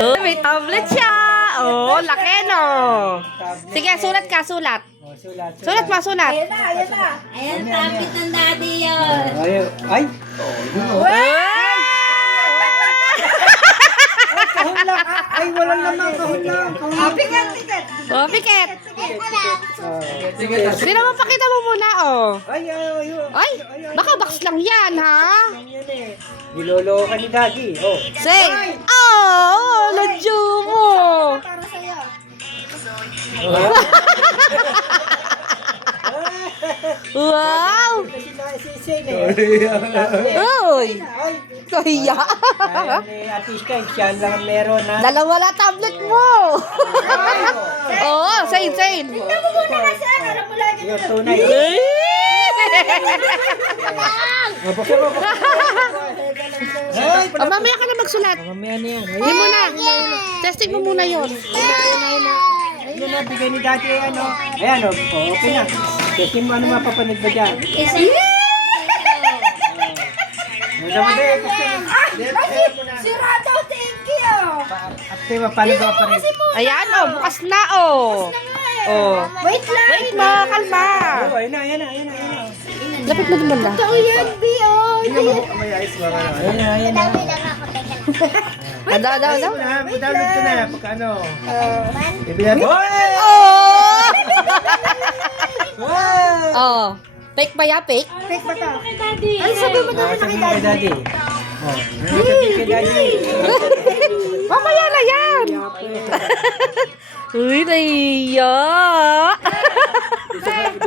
Oh, may tablet siya. Oh, laki no. Sige, sulat ka, sulat. Sulat pa, sulat. Ayan na. Ayan, tablet ng daddy yun. Ay! Ay, wala naman kahon lang. Pikat. Oh, pikit. Sino mo, pakita mo muna, oh. Ay, baka box lang yan, ha? Niloloko ka ni Daddy. Oh. Say, oh, ladyo mo. Para sa'yo. Wow. Uy, kaya. Artista, siya lang meron na. Dalawa na tablet mo. Oo, Sain. Muna kasi alam mo lagi Yung tunay. Oh, mamaya ka na magsulat. Mamaya na yan. Hindi mo na. Testing mo muna yun. Ayun na, bigay ni Daddy ano. Ayan o, okay na. Kasi mo ano mapapanood ba dyan? Wala mo din. Sirado, thank you. Ate, mapanood ka pa rin. Ayan, oh, bukas na, oh. Oh. Wait lang. Wait mo, kalma. Oh, ayun na. Lapit mo naman lang. Ito yan, B.O. May ayos ba ka na? Ayun na. Daw. Download ko na. Pagka ano. Ibilan mo. Oh! Oh. Fake ba ya? Fake? Fake ba ito? Ano sabi mo daw Sabi mo kay Daddy. Oh, sabi kay Daddy. Mamaya na yan. Uy, naiya.